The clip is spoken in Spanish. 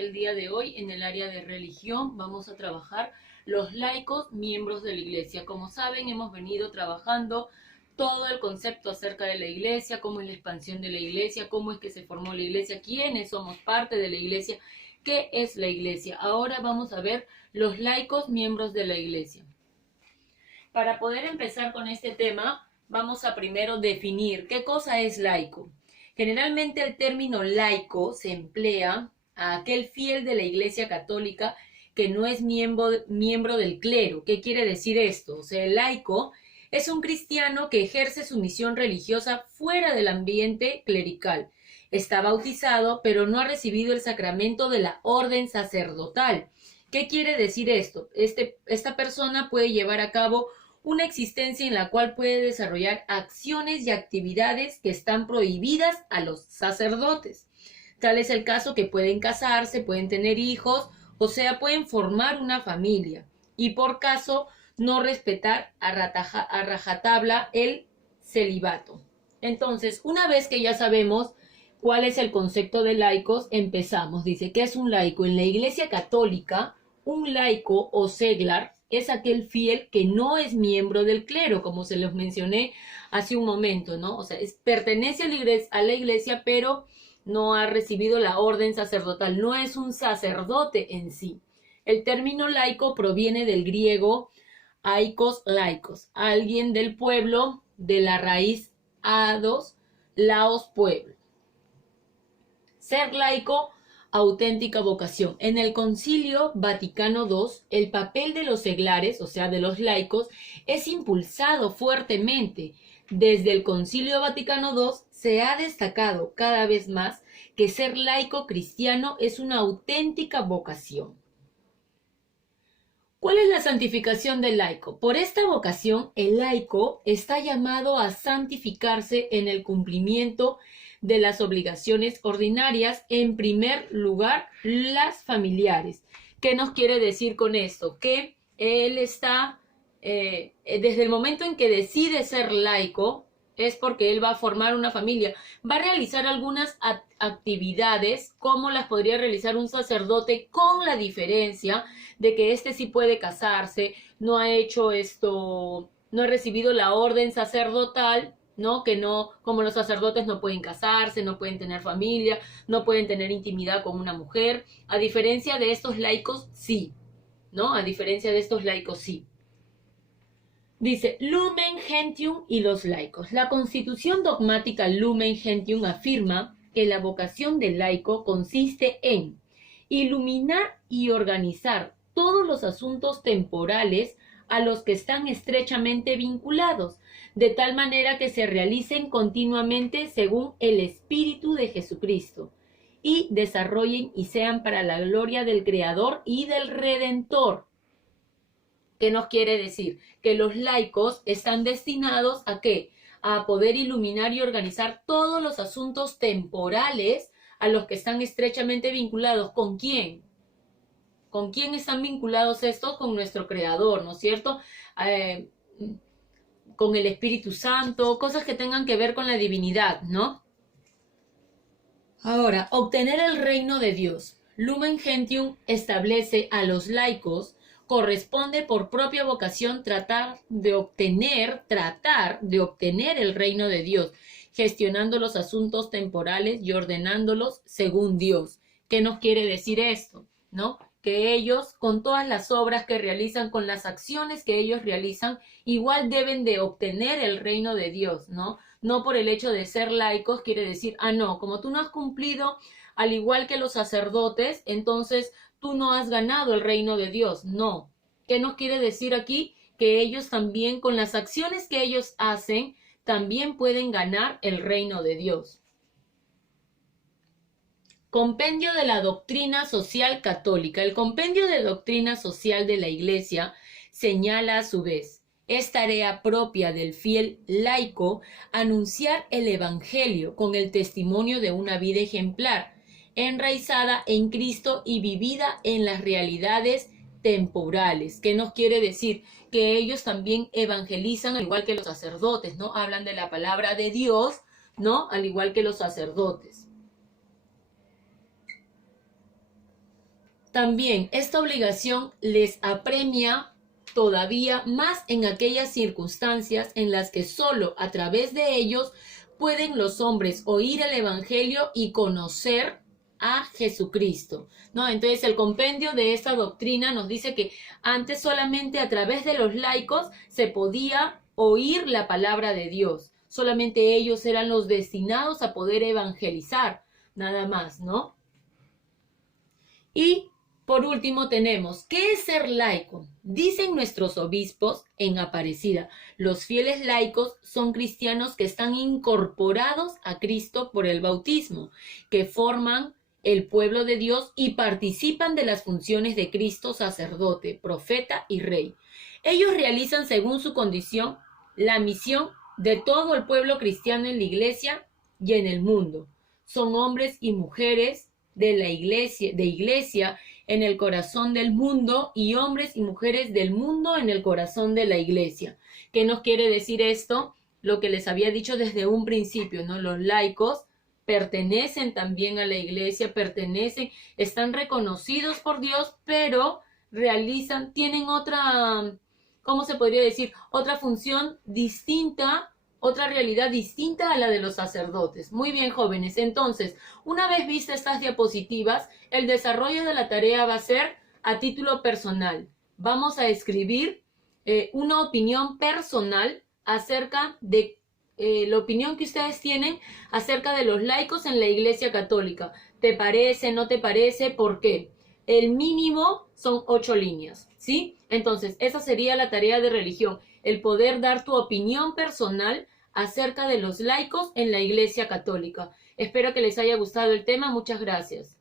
El día de hoy en el área de religión vamos a trabajar los laicos miembros de la iglesia. Como saben, hemos venido trabajando todo el concepto acerca de la iglesia, cómo es la expansión de la iglesia, cómo es que se formó la iglesia, quiénes somos parte de la iglesia, qué es la iglesia. Ahora vamos a ver los laicos miembros de la iglesia. Para poder empezar con este tema, vamos a primero definir qué cosa es laico. Generalmente el término laico se emplea a aquel fiel de la Iglesia Católica que no es miembro del clero. ¿Qué quiere decir esto? O sea, el laico es un cristiano que ejerce su misión religiosa fuera del ambiente clerical. Está bautizado, pero no ha recibido el sacramento de la orden sacerdotal. ¿Qué quiere decir esto? Esta persona puede llevar a cabo una existencia en la cual puede desarrollar acciones y actividades que están prohibidas a los sacerdotes. Tal es el caso que pueden casarse, pueden tener hijos, o sea, pueden formar una familia y por caso no respetar a rajatabla el celibato. Entonces, una vez que ya sabemos cuál es el concepto de laicos, empezamos. Dice, ¿qué es un laico? En la Iglesia Católica, un laico o seglar es aquel fiel que no es miembro del clero, como se los mencioné hace un momento, ¿no? O sea, pertenece a la iglesia, pero no ha recibido la orden sacerdotal, no es un sacerdote en sí. El término laico proviene del griego aikos laicos, alguien del pueblo, de la raíz ados, laos, pueblo. Ser laico, auténtica vocación. En el Concilio Vaticano II, el papel de los seglares, o sea, de los laicos, es impulsado fuertemente. Desde el Concilio Vaticano II se ha destacado cada vez más que ser laico cristiano es una auténtica vocación. ¿Cuál es la santificación del laico? Por esta vocación, el laico está llamado a santificarse en el cumplimiento de las obligaciones ordinarias, en primer lugar, las familiares. ¿Qué nos quiere decir con esto? Que él está, desde el momento en que decide ser laico, es porque él va a formar una familia. Va a realizar algunas actividades como las podría realizar un sacerdote, con la diferencia de que este sí puede casarse, no ha hecho esto, no ha recibido la orden sacerdotal, ¿no? Que no, como los sacerdotes no pueden casarse, no pueden tener familia, no pueden tener intimidad con una mujer. A diferencia de estos laicos, sí, ¿no? A diferencia de estos laicos, sí. Dice, Lumen Gentium y los laicos. La Constitución dogmática Lumen Gentium afirma que la vocación del laico consiste en iluminar y organizar todos los asuntos temporales a los que están estrechamente vinculados, de tal manera que se realicen continuamente según el Espíritu de Jesucristo y desarrollen y sean para la gloria del Creador y del Redentor. ¿Qué nos quiere decir? Que los laicos están destinados ¿a qué? A poder iluminar y organizar todos los asuntos temporales a los que están estrechamente vinculados. ¿Con quién? ¿Con quién están vinculados estos? Con nuestro Creador, ¿no es cierto? Con el Espíritu Santo, cosas que tengan que ver con la divinidad, ¿no? Ahora, obtener el reino de Dios. Lumen Gentium establece a los laicos, corresponde por propia vocación tratar de obtener el reino de Dios, gestionando los asuntos temporales y ordenándolos según Dios. ¿Qué nos quiere decir esto? ¿No? Que ellos, con todas las obras que realizan, con las acciones que ellos realizan, igual deben de obtener el reino de Dios, ¿no? No por el hecho de ser laicos quiere decir, no, como tú no has cumplido, al igual que los sacerdotes, entonces tú no has ganado el reino de Dios. No. ¿Qué nos quiere decir aquí? Que ellos también, con las acciones que ellos hacen, también pueden ganar el reino de Dios. Compendio de la Doctrina Social Católica. El Compendio de Doctrina Social de la Iglesia señala a su vez, es tarea propia del fiel laico anunciar el Evangelio con el testimonio de una vida ejemplar, enraizada en Cristo y vivida en las realidades temporales. ¿Qué nos quiere decir? Que ellos también evangelizan al igual que los sacerdotes, ¿no? Hablan de la palabra de Dios, ¿no? Al igual que los sacerdotes. También esta obligación les apremia todavía más en aquellas circunstancias en las que solo a través de ellos pueden los hombres oír el Evangelio y conocer a Jesucristo, ¿no? Entonces el compendio de esta doctrina nos dice que antes solamente a través de los laicos se podía oír la palabra de Dios. Solamente ellos eran los destinados a poder evangelizar, nada más, ¿no? Y por último tenemos, ¿qué es ser laico? Dicen nuestros obispos en Aparecida, los fieles laicos son cristianos que están incorporados a Cristo por el bautismo, que forman el pueblo de Dios y participan de las funciones de Cristo, sacerdote, profeta y rey. Ellos realizan según su condición la misión de todo el pueblo cristiano en la iglesia y en el mundo. Son hombres y mujeres de la iglesia en el corazón del mundo y hombres y mujeres del mundo en el corazón de la iglesia. ¿Qué nos quiere decir esto? Lo que les había dicho desde un principio, ¿no? Los laicos pertenecen también a la iglesia, están reconocidos por Dios, pero tienen otra, ¿cómo se podría decir? Otra función distinta, otra realidad distinta a la de los sacerdotes. Muy bien, jóvenes. Entonces, una vez vistas estas diapositivas, el desarrollo de la tarea va a ser a título personal. Vamos a escribir una opinión personal acerca de la opinión que ustedes tienen acerca de los laicos en la Iglesia Católica. ¿Te parece? ¿No te parece? ¿Por qué? El mínimo son 8 líneas, ¿sí? Entonces, esa sería la tarea de religión, el poder dar tu opinión personal acerca de los laicos en la Iglesia Católica. Espero que les haya gustado el tema. Muchas gracias.